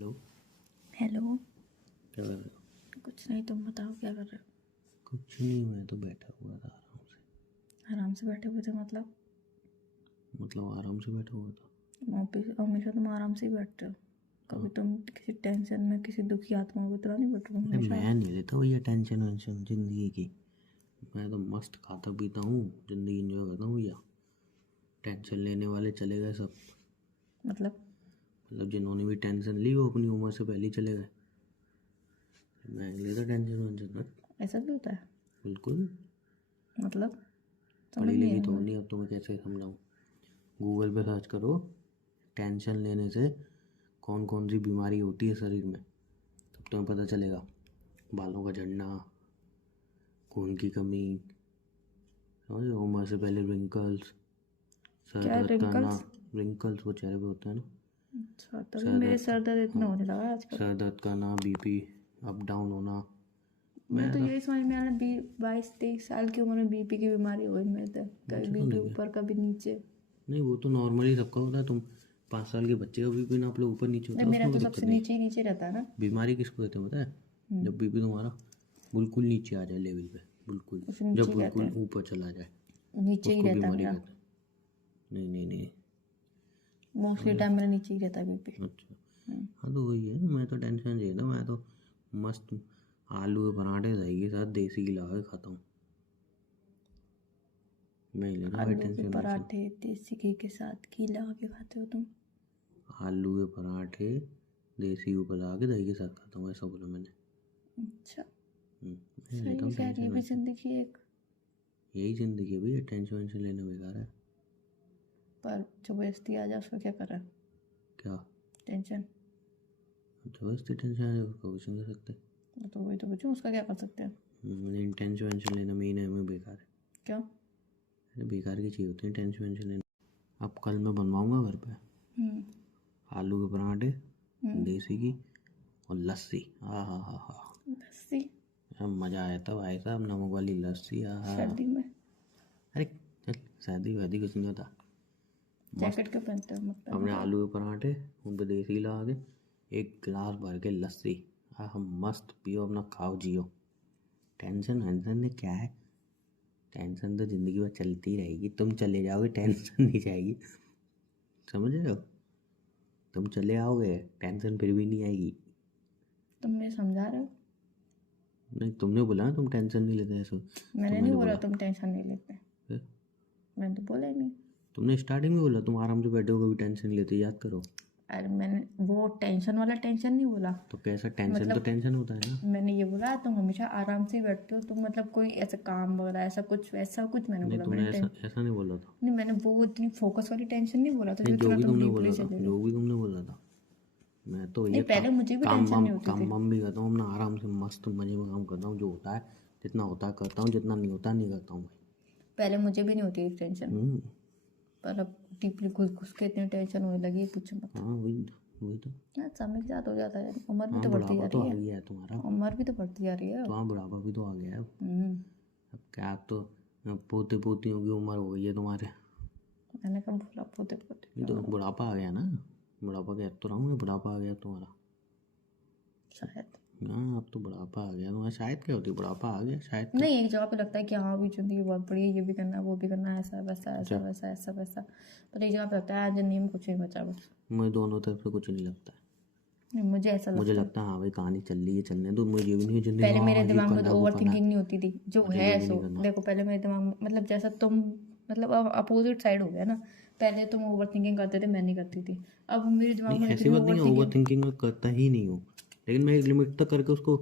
Hello. Hello. क्या कर रहे हो? कुछ नहीं, तुम बताओ क्या कर रहे हो? कुछ नहीं, मैं तो बैठा हुआ था आराम से। आराम से बैठे हुए थे मतलब आराम से बैठा हुआ था। ऑफिस हमेशा तुम आराम से ही बैठते हो। कभी तुम किसी टेंशन में, किसी दुखी आत्मा की तरह नहीं बैठो अरे हमेशा। मैं नहीं लेता भैया टेंशन वेंशन जिंदगी की। मैं तो मस्त खाता पीता हूँ, जिंदगी इंजॉय करता हूँ भैया। टेंशन लेने वाले चले गए सब। मतलब जिन्होंने भी टेंशन ली वो अपनी उम्र से पहले ही चले गए। मैं नहीं लेता टेंशन वेंशन ना। ऐसा भी होता है? बिल्कुल। मतलब समझ पढ़ी नहीं लिखी आया तो मैं। नहीं, अब तो मैं कैसे समझाऊँ। गूगल पे सर्च करो, टेंशन लेने से कौन कौन सी बीमारी होती है शरीर में, तब तुम्हें पता चलेगा। बालों का झड़ना, खून की कमी, समझ लो, उम्र से पहले रिंकल्स, सर क्या दर्द करना। रिंकल्स? रिंकल्स वो चेहरे पे होते हैं ना। अच्छा, तभी सर मेरे दर्द, सर दर्द इतना हाँ, होने लगा है आजकल। सर दर्द करना, बीपी अप डाउन होना। मैं मैं तो तो यही समझ में आ रहा, 22-23 साल की उम्र में बीपी की बीमारी हो गई मेरे तो। कभी मुझे तो बीपी नहीं है। ऊपर कभी नीचे। नहीं, वो तो नॉर्मली सबका होता है। तुम 5 साल के बच्चे का बीपी नाप लो, ऊपर नीचे होता नहीं, है, मेरा उसमें तो कोई दिक्कत सबसे नहीं। नीचे ही नीचे रहता है ना। बीमारी किसको कहते हैं पता है? जब बीपी तुम्हारा बिल्कुल नीचे आ जाए लेवल पे, बिल्कुल, उसे नीचे जब ही कहते बिल्कुल हैं। ऊपर चला जाए, नीचे ही उसको रहता है बीमारी मेरा। कहते हैं। नहीं नहीं नहीं। मोस्टली समझे? टाइम मेरा नीचे ही रहता है बीपी। अच्छा, हाँ तो वही है। मैं तो टेंशन चाहिए था। मैं तो मस्त आलू के पराठे दही के साथ देसी घी लगा के खाता हूँ। मैं ही लेता भाई आलू के टेंशन वेंशन। पराठे देसी घी के साथ घी लगा के खाते हो तुम? आलू के पराठे देसी घी लगा के दही के साथ खाता हूँ, ऐसा बोला मैंने। अच्छा, मैं ही लेता सही हूँ है यार, ये टेंशन भी वेंशन। जिंदगी एक। यही ज़िंदगी है भैया, टेंशन वेंशन लेना बेकार है। पर जबरदस्ती आ जाए उसका क्या करें? क्या टेंशन। जबरदस्ती टेंशन है, उसको कुछ नहीं कर सकते। तो वही तो पूछूं, उसका क्या कर सकते हैं? लेकिन टेंशन वेंशन लेना महीने में बेकार है। क्यों? अरे बेकार की चीज़ होती है टेंशन वेंशन लेना। अब कल मैं बनवाऊँगा घर पे हम्म। आलू के पराठे, देसी घी और लस्सी। हाँ हाँ हाँ हाँ, लस्सी? मज़ा आया था भाई साहब, नमक वाली लस्सी। हाँ हाँ। सर्दी में? अरे चल, शादी वादी कुछ नहीं होता। मस्त। जैकेट क्यों पहनते हो? मत पहनो अपने करो। आलू के पराठे, उन पर देसी घी लगा के, एक गिलास भर के लस्सी। हाँ, हम मस्त पियो, अपना खाओ जियो। टेंशन वेंशन ने क्या है? टेंशन तो ज़िंदगी भर चलती रहेगी। तुम चले जाओगे टेंशन नहीं जाएगी, समझ रहे हो? तुम चले आओगे टेंशन फिर भी नहीं आएगी। तुम मुझे समझा रहे हो? नहीं, तुमने बोला ना तुम टेंशन नहीं लेते ऐसे, तो मैंने नहीं मैंने बोला बोला। तुम टेंशन नहीं लेते। फिर मैंने तो बोला ही नहीं। तुमने स्टार्टिंग में बोला तुम आराम से बैठे हो, कभी टेंशन नहीं लेते, याद करो। अरे मैंने वो टेंशन वाला टेंशन नहीं बोला। तो कैसा टेंशन? तो मतलब टेंशन होता है ना। मैंने ये बोला तुम हमेशा आराम से ही बैठते हो, तुम मतलब कोई ऐसा काम वगैरह ऐसा कुछ वैसा कुछ मैंने नहीं, बोला। तुमने ऐसा ऐसा नहीं बोला था। नहीं, मैंने वो इतनी फोकस वाली टेंशन नहीं बोला था जो नहीं, जो इतना भी तुम तुमने डीपली बोला था, चले गए। जो भी तुमने बोला था। मैं तो नहीं, ये पहले मुझे भी टेंशन नहीं होती काम थी। वाम भी करता हूँ अपना, आराम से मस्त मजे में काम करता हूँ। जो होता है, जितना होता है करता हूँ, जितना नहीं होता नहीं करता हूँ भाई। पहले मुझे भी नहीं होती थी टेंशन, हम्म। पर अब डीपली घुस घुस के इतनी टेंशन होने लगी है, पूछो मत। हाँ, वही वही तो। हाँ, समय के साथ हो जाता है, उम्र भी हाँ, तो बढ़ती जा बुढ़ापा तो रही आ है। गया है तुम्हारा। उम्र भी तो बढ़ती जा रही है तो अब। हाँ, बुढ़ापा भी तो आ गया है अब। हम्म। अब क्या, अब तो पोते पोतियों की उम्र हो गई है तुम्हारे। मैंने कब बोला पोते पोते नहीं की तो उम्र? बुढ़ापा आ गया ना। बुढ़ापा कह तो रहा हूँ मैं, बुढ़ापा आ गया तुम्हारा। शायद। हाँ, अब तो बुढ़ापा आ गया तुम्हारा। शायद क्या होती है, बुढ़ापा आ गया शायद तो। नहीं, एक जगह पे लगता है कि हाँ भी जिंदगी बहुत बड़ी है, ये भी करना है वो भी करना है, ऐसा वैसा ऐसा अच्छा, वैसा ऐसा वैसा। पर एक जगह पे लगता है जिंदगी में कुछ नहीं बचा बस। मुझे दोनों तरफ से कुछ नहीं लगता है। नहीं, मुझे ऐसा मुझे लगता है। लगता है हाँ भाई, कहानी चल रही है, चलने दो। मुझे ये भी नहीं है जिंदगी पहले मेरे हाँ ये दिमाग में करना तो है वो ओवर करना है। थिंकिंग नहीं होती थी जो मुझे है ये भी सो। नहीं करना। देखो पहले मेरे दिमाग में मतलब जैसा तुम, मतलब अपोजिट साइड हो गया ना। पहले तुम ओवर थिंकिंग करते थे, मैं नहीं करती थी। अब मेरे दिमाग नहीं, में ऐसी इतनी बात नहीं ओवर है, ओवर थिंकिंग। थिंकिंग में करता ही नहीं हूँ। लेकिन मैं एक लिमिट तक करके उसको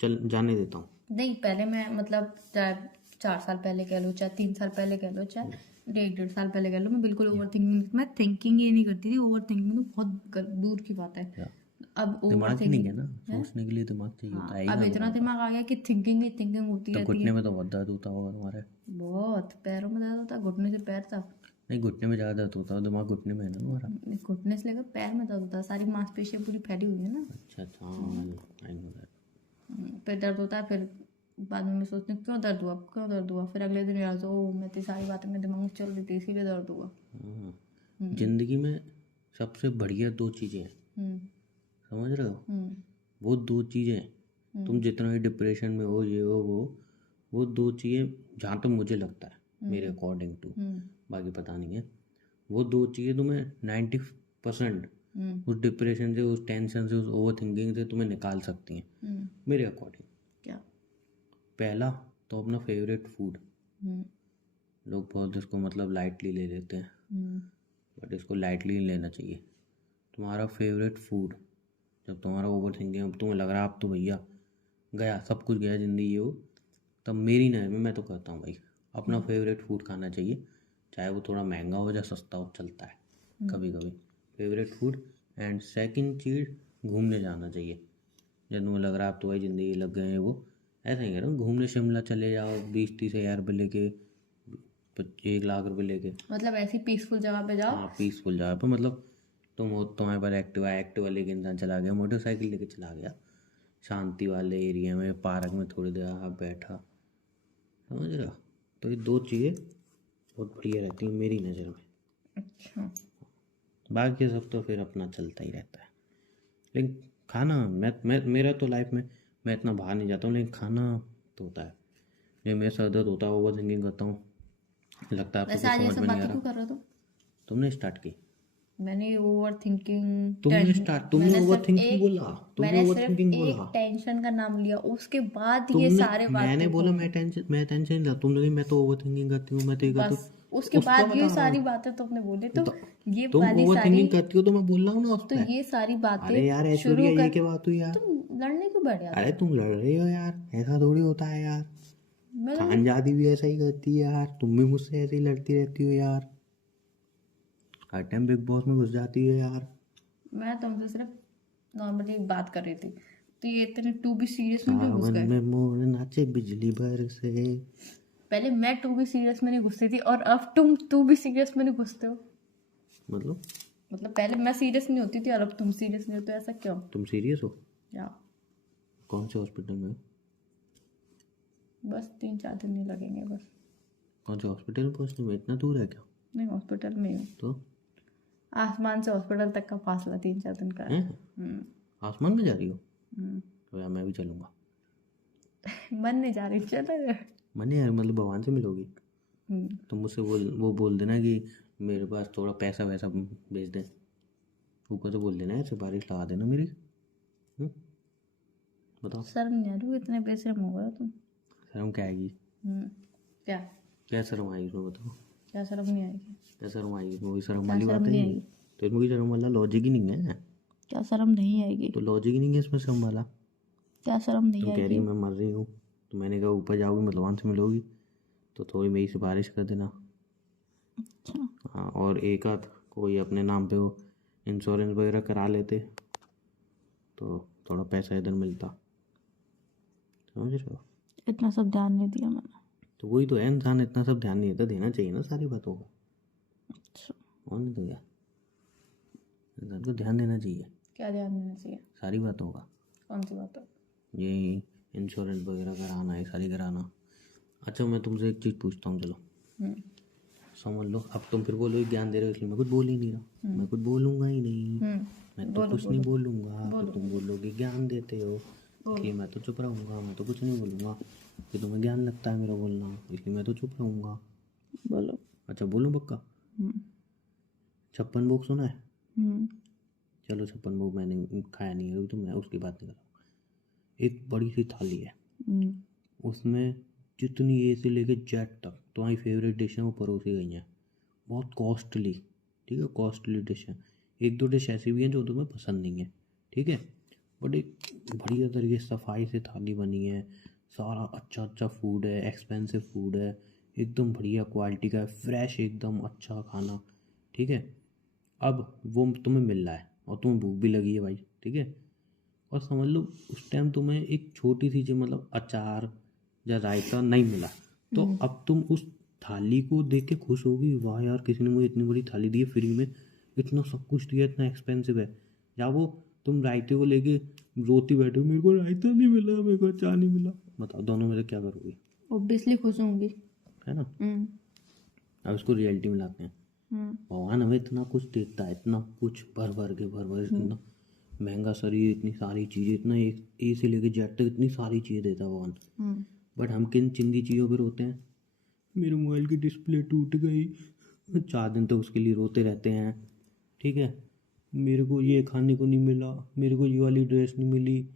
चल जाने देता हूँ। नहीं, पहले मैं मतलब चाहे 4 साल पहले कह लो, चाहे 3 साल पहले कह लो, चाहे 1.5 साल पहले कह लो, मैं बिल्कुल ओवर थिंकिंग, मैं थिंकिंग ही नहीं करती थी। ओवर थिंकिंग तो बहुत दूर की बात है। क्या? अब ओवर दिमाग ही नहीं है थिंकिंग ना, है। सोचने के लिए दिमाग चाहिए होता हाँ, है ही अब कहाँ इतना तुम्हारे पास। दिमाग आ गया कि थिंकिंग ही थिंकिंग होती तो रहती घुटने है। में तो बहुत दर्द होता होगा तुम्हारे। बहुत पैरों में दर्द होता है, घुटने से पैर तक। नहीं, घुटने में ज़्यादा दर्द होता है, दिमाग घुटने में है ना तुम्हारा। घुटने से लेकर पैर में दर्द होता है, सारी मांसपेशियाँ पूरी फैली हुई है ना। अच्छा अच्छा, हाँ, आई नो दैट। फिर दर्द होता है, फिर बाद में मैं सोचती हूँ क्यों दर्द हुआ क्यों दर्द हुआ, फिर अगले दिन याद ओ मैं इतनी सारी बातें मेरे दिमाग में चल रही थी इसीलिए दर्द हुआ। हाँ, जिंदगी में सबसे बढ़िया 2 चीज़ें हैं। समझ रहे हो? वो दो चीज़ें, तुम जितना भी डिप्रेशन में हो, ये हो वो दो चीज़ें जहाँ तक मुझे लगता है, मेरे अकॉर्डिंग टू, बाकी पता नहीं है, वो दो चीज़ें तुम्हें 90% उस डिप्रेशन से, उस टेंशन से, उस ओवर थिंकिंग से तुम्हें निकाल सकती हैं मेरे अकॉर्डिंग। क्या? पहला तो अपना फेवरेट फूड। लोग बहुत इसको मतलब लाइटली ले लेते हैं, बट इसको लाइटली नहीं लेना चाहिए। तुम्हारा फेवरेट फूड, जब तुम्हारा ओवर थिंकिंग, तुम्हें लग रहा है अब तो भैया गया, सब कुछ गया ज़िंदगी वो, तब मेरी नज़र में मैं तो कहता हूँ भाई अपना फेवरेट फूड खाना चाहिए, चाहे वो थोड़ा महंगा हो या सस्ता हो, चलता है कभी कभी। Favourite food. एंड सेकंड चीज़, घूमने जाना चाहिए। जब तुम्हें लग रहा है अब तो भाई ज़िंदगी लग गए हैं वो, ऐसा ही कह रहा हूँ, घूमने शिमला चले जाओ, 20-30 हज़ार रुपये लेके, 1 लाख रुपये लेके, मतलब ऐसी पीसफुल जगह पे जाओ। हाँ पीसफुल जगह पर, मतलब तुम्हारे पास एक्टिवा लेके इंसान चला गया, मोटरसाइकिल लेके चला गया, शांति वाले एरिया में, पार्क में थोड़ी देर आप बैठा, समझ रहे हो? तो ये दो चीज़ें बहुत बढ़िया रहती हैं मेरी नज़र में। अच्छा। बाकी सब तो फिर अपना चलता ही रहता है। लेकिन खाना, मैं मेरा तो लाइफ में मैं इतना बाहर नहीं जाता हूँ, लेकिन खाना तो होता है। जब मेरा सर दर्द होता है, ओवर थिंकिंग करता हूँ, लगता है आपको वैसे कुछ आज ये समझ सब में नहीं आ बातें रहा। क्यों कर रहे हो तुम? तुमने स्टार्ट की, मैंने ओवर थिंकिंग, तुमने ओवर थिंकिंग बोला, तुमने मैंने ओवर सिर्फ थिंकिंग एक बोला, टेंशन का नाम लिया, उसके बाद ये तुमने, सारे मैंने बातें बोला तुम, मैं टेंशन नहीं ला, तुमने कही मैं तो ओवर थिंकिंग करती हूँ, मैं तो ये करती बस हूँ, उसके उसका बाद ये बता रहा सारी हूँ। बातें तुमने बोली, तो ये तुम वाली ओवर सारी, थिंकिंग करती हो तो मैं बोल रहा हूँ ना उस तो पर। ये सारी अरे यार बातें ऐश्वर्या, शुरू ये कर, क्या बात हुई यार? तुम लड़ने क्यों बैठ जाते अरे हो? तुम लड़ रही हो यार, ऐसा थोड़ी होता है यार। मैं तो, खानजादी भी ऐसा ही करती है यार, तुम भी मुझसे ऐसे ही लड़ती रहती हो यार, हर टाइम बिग बॉस में घुस जाती है यार। मैं तुमसे सिर्फ नॉर्मली बात कर रही थी, तो ये इतने टू बी सीरियस में क्यों घुस सावन गए? में मोर नाचे बिजली बरसे। पहले मैं टू बी सीरियस में नहीं घुसती थी, और अब तुम टू बी सीरियस में नहीं घुसते हो। मतलब मतलब पहले मैं सीरियस नहीं होती थी और अब तुम सीरियस नहीं होते, ऐसा क्यों? तुम सीरियस हो? या कौन से हॉस्पिटल में हो? बस 3-4 दिन नहीं लगेंगे बस। कौन से हॉस्पिटल में पहुँचने में इतना दूर है क्या? नहीं, हॉस्पिटल में ही हूँ। तो आसमान से हॉस्पिटल तक का फासला 3-4 दिन का है। हैं, आसमान में जा रही हो? हम्म। तो यार मैं भी चलूँगा। मन नहीं जा रही, चलो। मैंने यार मतलब भगवान से मिलोगी? तुम मुझसे वो बोल देना कि मेरे पास थोड़ा पैसा वैसा भेज दे, ऊपर से बोल देना है, सिफारिश लगा देना मेरी। बताओ। शर्म नहीं आ रही? इतने बेशर्म हो गए तुम। शर्म क्या आएगी? क्या? क्या शर्म आएगी इसमें बताओ? क्या शर्म नहीं आएगी? क्या शर्म आएगी इसमें? कोई शर्म क्या वाली शर्म बात नहीं है? आएगी? तो इसमें कोई शर्म वाला लॉजिक ही नहीं है। क्या शर्म नहीं आएगी? तो लॉजिक ही नहीं है इसमें शर्म वाला। क्या शर्म नहीं तुम कह रही आएगी? हो मैं मर रही हूँ, तो मैंने कहा ऊपर जाओगी, भगवान से मिलोगी, तो थोड़ी मेरी सिफारिश कर देना। अच्छा। हाँ, और एक आध कोई अपने नाम पे वो इंश्योरेंस वगैरह करा लेते तो थोड़ा पैसा इधर मिलता, समझ रहे हो? इतना सब ध्यान नहीं दिया मैंने। तो वही तो है, इंसान इतना सब ध्यान नहीं देता, देना चाहिए ना सारी बातों को। अच्छा। और नहीं तो क्या, इंसान को ध्यान देना चाहिए क्या ध्यान देना चाहिए? सारी बातों का। कौन सी बात है? ये इंश्योरेंस वगैरह कराना है, सारी कराना। अच्छा मैं तुमसे एक चीज़ पूछता हूँ, चलो समझ लो, अब तुम फिर बोलो ज्ञान दे रहे हो, इसलिए मैं कुछ बोल ही नहीं रहा, मैं कुछ बोलूँगा ही नहीं, मैं तो कुछ नहीं बोलूँगा, तो तुम बोलोगे ज्ञान देते हो, इसलिए मैं तो चुप रहूँगा, मैं तो कुछ नहीं बोलूँगा, कि तुम्हें ज्ञान लगता है मेरा बोलना, इसलिए मैं तो चुप रहूँगा। बोलो। अच्छा बोलूँ पक्का? 56 भोग सुना है? चलो 56 भोग मैंने खाया नहीं है, तो मैं उसकी बात नहीं कर रहा। एक बड़ी सी थाली है, उसमें जितनी ए से लेके जेड तक तुम्हारी फेवरेट डिश है वो परोसी गई हैं, बहुत कॉस्टली, ठीक है, कॉस्टली डिश है। एक दो डिश ऐसी भी हैं जो तुम्हें पसंद नहीं है, ठीक है, बट एक बढ़िया तरीके से सफाई से थाली बनी है, सारा अच्छा अच्छा फूड है, एक्सपेंसिव फूड है, एकदम बढ़िया क्वालिटी का है, फ्रेश एकदम अच्छा खाना, ठीक है। अब वो तुम्हें मिल रहा है और तुम्हें भूख भी लगी है भाई, ठीक है, और समझ लो उस टाइम तुम्हें एक छोटी सी चीज़ मतलब अचार या रायता नहीं मिला, तो अब तुम उस थाली को देख के खुश होगी, वाह यार किसी ने मुझे इतनी बड़ी थाली दी है फ्री में, इतना सब कुछ दिया, इतना एक्सपेंसिव है। या वो तुम रायते को लेके रोती बैठे हो, मेरे को रायता नहीं मिला, मेरे को अचार नहीं मिला, बताओ दोनों में से क्या करोगी? ऑब्वियसली खुश होंगी, है ना। अब इसको रियलिटी में लाते हैं। भगवान हमें इतना कुछ देता है, इतना कुछ भर भर के इतना, महंगा शरीर, इतनी सारी चीज़ें, इतना एक ए से लेके जेड तक इतनी सारी चीज़ें देता है भगवान। बट हम किन चिंदी चीज़ों पे रोते हैं? मेरे मोबाइल की डिस्प्ले टूट गई, 4 दिन तक उसके लिए रोते रहते हैं। ठीक है, मेरे को ये खाने को नहीं मिला, मेरे को ये वाली ड्रेस नहीं मिली,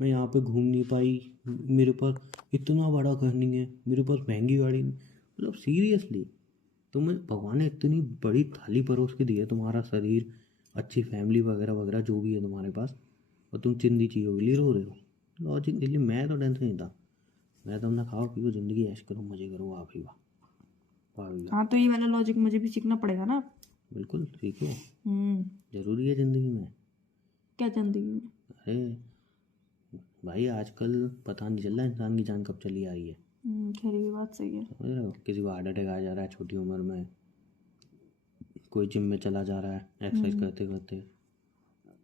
मैं यहाँ पे घूम नहीं पाई, मेरे पास इतना बड़ा घर नहीं है, मेरे पास महंगी गाड़ी नहीं। मतलब सीरियसली, तुम्हें भगवान ने इतनी बड़ी थाली परोस के दी है, तुम्हारा शरीर, अच्छी फैमिली वगैरह वगैरह जो भी है तुम्हारे पास, और तुम चिंदी चीज़ों के लिए रो रहे हो। लॉजिक, इसलिए मैं तो टेंशन नहीं था। मैं तो अपना खाओ पियो, ज़िंदगी ऐश करो, मज़े करो, वाह भाई वाह, वाह भाई वाह। हाँ तो ये वाला लॉजिक मुझे भी सीखना पड़ेगा ना। बिल्कुल सीखो, हम्म। ज़रूरी है ज़िंदगी में। क्या जिंदगी में? अरे भाई, आजकल पता नहीं चल रहा इंसान की जान कब चली आ रही है। खैर ये बात सही है। समझ रहे हो, किसी को हार्ट अटैक आ जा रहा है छोटी उम्र में, कोई जिम में चला जा रहा है एक्सरसाइज करते करते,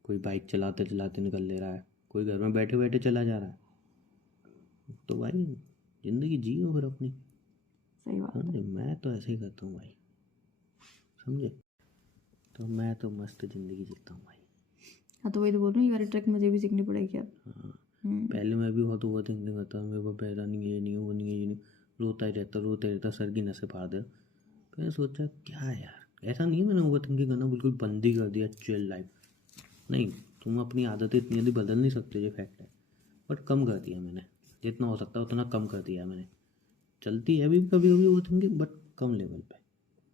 कोई बाइक चलाते चलाते निकल ले रहा है, कोई घर में बैठे बैठे चला जा रहा है। तो भाई ज़िंदगी जियो फिर अपनी। सही बात है। समझे, मैं तो ऐसे ही करता हूँ भाई, समझे। तो मैं तो मस्त ज़िंदगी जीता हूँ भाई। हाँ तो वही तो बोल रही हूँ, ये वाली ट्रिक मुझे भी सीखनी पड़ेगी अब। हाँ, हम्म। पहले मैं भी बहुत ओवर थिंकिंग करता था, मेरे को पैसा नहीं है, ये नहीं है, वो नहीं है, ये नहीं, रोता ही रहता, सर की नसें फाड़ दे। फिर सोचा क्या है यार, ऐसा नहीं है मैंने ओवर थिंकिंग करना बिल्कुल बंद ही कर दिया, चिल लाइफ। नहीं, तुम अपनी आदतें इतनी जल्दी बदल नहीं सकते, ये फैक्ट है। बट कम कर दिया मैंने, जितना हो सकता है उतना कम कर दिया मैंने। चलती है अभी भी कभी कभी over thinking, but come level पे।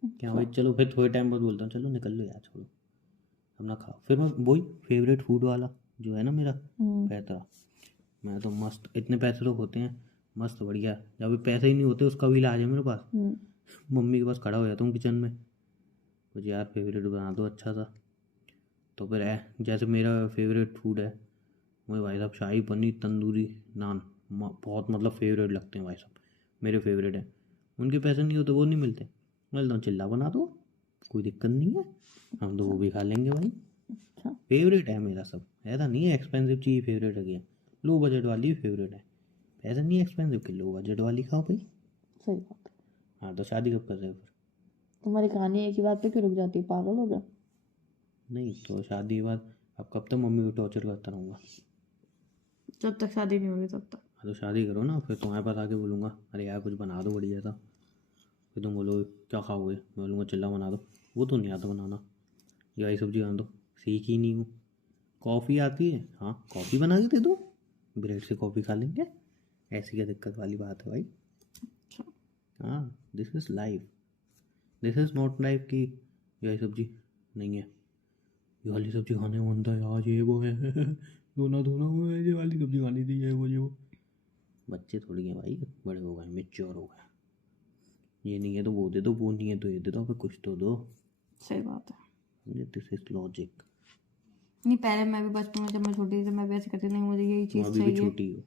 क्या भाई, चलो फिर थोड़े टाइम बाद बोलता हूँ चलो निकल लो यार, छोड़ो अपना खाओ। फिर मैं वही फेवरेट फूड वाला जो है ना मेरा पैसा, मैं तो मस्त, इतने पैसे तो होते हैं मस्त बढ़िया, जब भी पैसे ही नहीं होते उसका भी इलाज है मेरे पास। मम्मी के पास खड़ा हो जाता हूँ किचन में, कुछ यार फेवरेट बना दो अच्छा सा। तो फिर जैसे मेरा फेवरेट फूड है मुझे भाई साहब, शाही पनीर तंदूरी नान, बहुत मतलब फेवरेट लगते हैं भाई साहब, मेरे फेवरेट है। उनके पैसे नहीं होते, वो नहीं मिलते, मैं बोलता हूँ चिल्ला बना दो, कोई दिक्कत नहीं है, हम तो वो भी खा लेंगे भाई। अच्छा। फेवरेट है मेरा सब, ऐसा नहीं है एक्सपेंसिव चीज़ फेवरेट है, लो बजट वाली फेवरेट है। पैसा नहीं है एक्सपेंसिव की, लो बजट वाली खाओ भाई। सही बात है। हाँ, तो शादी कब कर रहे हो फिर? तुम्हारी कहानी एक ही बात पे क्यों रुक जाती है, पागल हो गया? नहीं तो शादी के बाद अब कब तक मम्मी को टॉर्चर करता रहूँगा? जब तक शादी नहीं होगी तब तक। हाँ, तो शादी करो ना, फिर तुम्हारे पास आके बोलूँगा अरे यार कुछ बना दो बढ़िया था, फिर तुम बोलो क्या खाओगे, मैं बोलूँगा चिल्ला बना दो, वो तो नहीं आता बनाना, यही सब्जी बना दो, सीख ही नहीं हूँ। कॉफ़ी आती है, हाँ कॉफ़ी बना के दे दो, ब्रेड से कॉफ़ी खा लेंगे, ऐसी क्या दिक्कत वाली बात है भाई। अच्छा। हाँ, this is life, this is not life की यही सब्जी नहीं है, ये वाली सब्जी खाने में बनता है आज, ये वो है धोना धोना वो है, ये वाली सब्जी खानी थी, ये वो ये वो। बच्चे थोड़ी हैं भाई, बड़े हो गए, मेच्योर हो गए। ये नहीं है तो वो दे दो, वो नहीं है तो ये दे दो, फिर कुछ तो दो। सही बात है। समझे, दिस इज लॉजिक। नहीं, पहले मैं भी बचपन में जब मैं छोटी थी तो मैं भी ऐसे करती, नहीं मुझे यही तुम चीज़ अभी भी चाहिए। छोटी हो।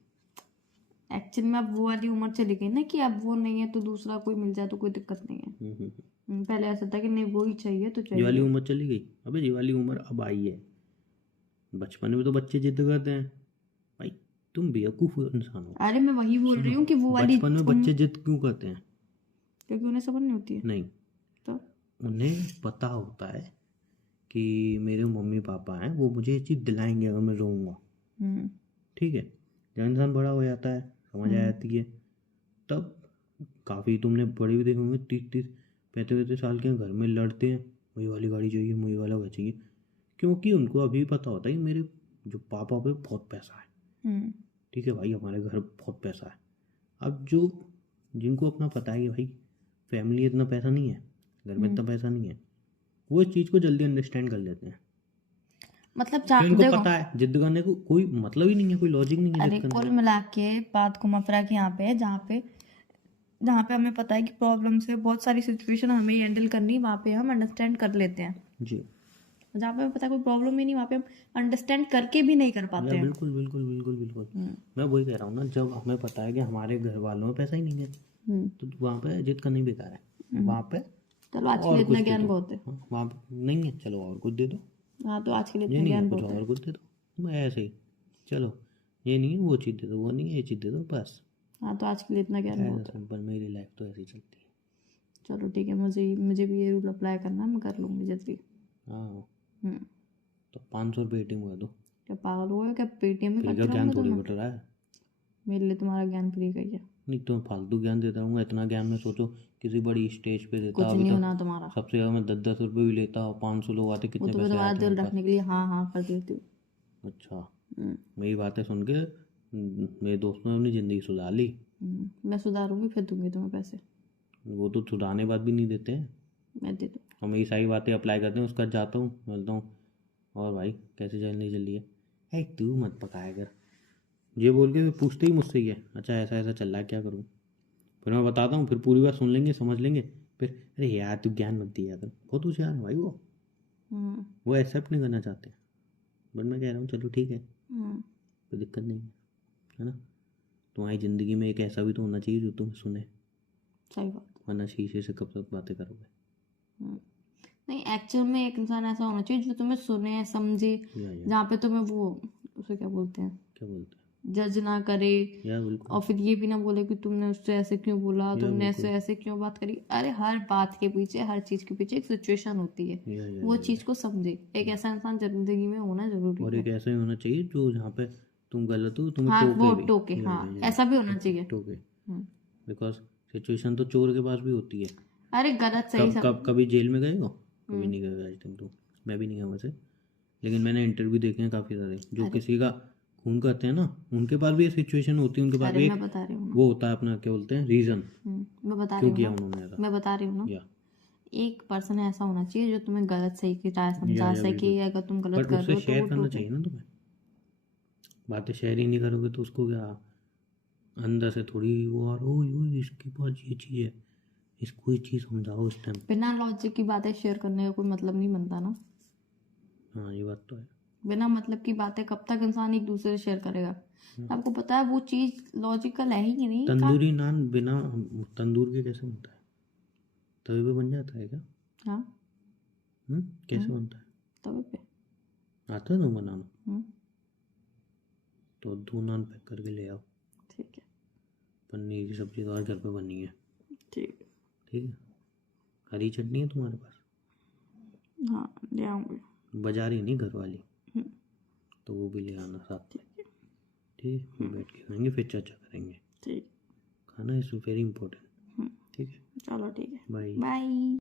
एक्चुअली में अब वो वाली उम्र चली गई ना कि अब वो नहीं है तो दूसरा कोई मिल जाए तो कोई दिक्कत नहीं है। पहले ऐसा था कि नहीं वो ही चाहिए तो ये वाली चाहिए। उम्र चली गई, अबे ये वाली उम्र अब आई है। बचपन में तो बच्चे जिद करते हैं भाई, तुम बेवकूफ़ इंसान हो। अरे मैं वही बोल रही हूँ कि वो वाली बचपन में बच्चे जिद क्यों करते हैं? क्योंकि उन्हें समझ नहीं होती है। नहीं, तो उन्हें पता होता है कि मेरे मम्मी पापा हैं, वो मुझे ये चीज़ दिलाएंगे अगर मैं रोऊंगा। ठीक है, जब इंसान बड़ा हो जाता है, समझ आ जाती है, तब काफ़ी तुमने बड़े भी देखे होंगे, 30-35 साल के घर में लड़ते हैं, मुझे वाली गाड़ी चाहिए, मुझे वाला घर चाहिए, क्योंकि उनको अभी पता होता है कि मेरे जो पापा पे बहुत पैसा है। ठीक है भाई, हमारे घर बहुत पैसा है। अब जो जिनको अपना पता है कि भाई फैमिली इतना पैसा नहीं है, घर में इतना पैसा नहीं है, वो इस चीज़ को जल्दी अंडरस्टैंड कर लेते हैं। मतलब तो इनको देखो, पता है जिद करने को कोई मतलब ही नहीं है, कोई लॉजिक नहीं है अरे जिद करने कुल का। मिला के बात घुमा फिरा के यहाँ पे है जहाँ पे हमें पता है कि प्रॉब्लम से बहुत सारी सिचुएशन हमें हैंडल करनी है, वहाँ पे हम अंडरस्टैंड कर लेते हैं। जी, जहाँ पे हमें पता है कोई प्रॉब्लम ही नहीं, वहाँ पे हम अंडरस्टैंड करके भी नहीं कर पाते या हैं। बिल्कुल बिल्कुल बिल्कुल बिल्कुल। मैं वही कह रहा हूँ ना, जब हमें पता है कि हमारे घर वालों में पैसा ही नहीं है, तो वहाँ पे जिद करना ही बेकार है। वहाँ पे चलो आज के और लिए कुछ इतना दे ज्ञान दो, बहुत है। हाँ, वहाँ पे नहीं है, चलो और कुछ दे दो, हाँ तो आज के लिए ये इतना नहीं है ज्ञान कुछ बहुत है। और कुछ दे दो, मैं ऐसे ही चलो, ये नहीं है वो चीज़ दे दो, वो नहीं है ये चीज़ दे दो, बस। हाँ तो आज के लिए इतना ज्ञान ऐसा बहुत है। सिंपल, मेरी लाइफ तो ऐसी चलती है। चलो ठीक है, मुझे भी ये रूल अप्लाई करना है, मैं कर लूँगी जल्दी। हाँ, हम्म। तो 500 रुपये ATM कर दो, क्या पागल हो गए क्या? पेटीएम में फ्री करते का ज्ञान रहूंगा थोड़ी तुम्हें? बट रहा है। मेरे लिए तुम्हारा ज्ञान फ्री का ही है। नहीं तुम्हें फालतू ज्ञान देता रहूँगा, इतना ज्ञान मैं सोचो किसी बड़ी स्टेज पे देता। कुछ अभी नहीं तक होना तुम्हारा। सबसे ज़्यादा मैं 10-10 रुपये भी लेता, 500 लोग आते, वो कितने तो मैं पैसे आए तुम्हारा थे दिल मेरे पास। रखने के लिए हाँ हाँ कर देती हूँ। अच्छा, हम्म, मेरी बातें सुन के मेरे दोस्तों ने अपनी ज़िंदगी सुधार ली। मैं सुधारूंगी फिर दूंगी तुम्हें पैसे। वो तो सुधारने बाद भी नहीं देते हैं, मैं दे दूँ। और मेरी सारी बातें अप्लाई करते हैं। उसका जाता हूँ बोलता हूँ और भाई कैसे चलनी चल रही है। है तू मत पकाया कर, ये बोल के पूछते ही मुझसे ही है, अच्छा ऐसा ऐसा चल रहा है क्या करूँ। फिर मैं बताता हूँ, फिर पूरी बात सुन लेंगे, समझ लेंगे, फिर अरे यार तू ज्ञान मत दिया कर। बहुत होशियार है भाई वो एक्सेप्ट नहीं करना चाहते। बट मैं कह रहा हूँ चलो ठीक है, कोई दिक्कत नहीं है ना। तुम्हारी ज़िंदगी में एक ऐसा भी तो होना चाहिए जो तुम्हें सुने, सही बात। वरना शीशे से कब तक बातें करोगे। नहीं, एक्चुअल में एक इंसान ऐसा होना चाहिए जो तुम्हें सुने समझे, या जहाँ पे तुम्हें वो उसे क्या बोलते हैं, क्या बोलते जज ना करे, हैं, या बिल्कुल, और फिर ये भी ना बोले कि तुमने उससे ऐसे क्यों बोला, या तुमने बिल्कुल, ऐसे ऐसे क्यों बात करी। अरे हर बात के पीछे, हर चीज के पीछे एक सिचुएशन होती है, या वो चीज को समझे। एक ऐसा इंसान जिंदगी में होना जरूरी और है। एक ऐसा ही होना चाहिए जो जहाँ पे तुम गलत हो तुम्हें हाँ टोके वो भी। टोके, या हाँ या ऐसा भी होना चाहिए। टोके, हम्म। बिकॉज सिचुएशन तो चोर के पास भी होती है। अरे गलत सही कब सब। कब कभी जेल में गए हो? कभी नहीं गए आज तक तो। मैं भी नहीं गया वैसे, लेकिन मैंने इंटरव्यू देखे हैं काफ़ी सारे जो अरे किसी का खून करते हैं ना, उनके पास भी ये सिचुएशन होती है, उनके पास अरे भी मैं एक बता रही हूँ ना। वो होता है अपना क्या बोलते हैं रीज़न, मैं बता रही क्यों हूँ किया ना। उन्होंने ऐसा। मैं बता रही हूँ ना। या एक पर्सन ऐसा होना चाहिए जो तुम्हें गलत सही की राय समझा या सके, बिल्कुल, अगर तुम गलत बट कर उससे रहे हो तो शेयर वो करना टोके। चाहिए ना तुम्हें। बातें शेयर ही नहीं करोगे तो उसको क्या अंदर से थोड़ी वो और ओ इसके पास ये चीज़ है, इसको ये चीज़ समझाओ इस टाइम। बिना लॉजिक की बातें शेयर करने का कोई मतलब नहीं बनता ना। हाँ ये बात तो है। बिना मतलब की बातें कब तक इंसान एक दूसरे से शेयर करेगा? आपको पता है वो चीज लॉजिकल है ही नहीं का। तंदूरी नान बिना तंदूर के कैसे बनता है? तवे पे बन जाता है क्या? हाँ। कैसे बनता है? तवे पे। आता है ना बनाना? हम्म, तो 2 नान पैक करके ले आओ। ठीक है। पनीर की सब्जी तो आज घर पे बनी है। ठीक है। ठीक है, हरी चटनी है तुम्हारे पास? हाँ ले आऊंगी। बाजारी नहीं, घर वाली, हम्म, तो वो भी ले आना साथ में। ठीक है। ठीक है, बैठ के खाएंगे फिर चर्चा करेंगे। ठीक। खाना इज़ वेरी इंपॉर्टेंट। ठीक है, चलो ठीक है। बाय। बाय।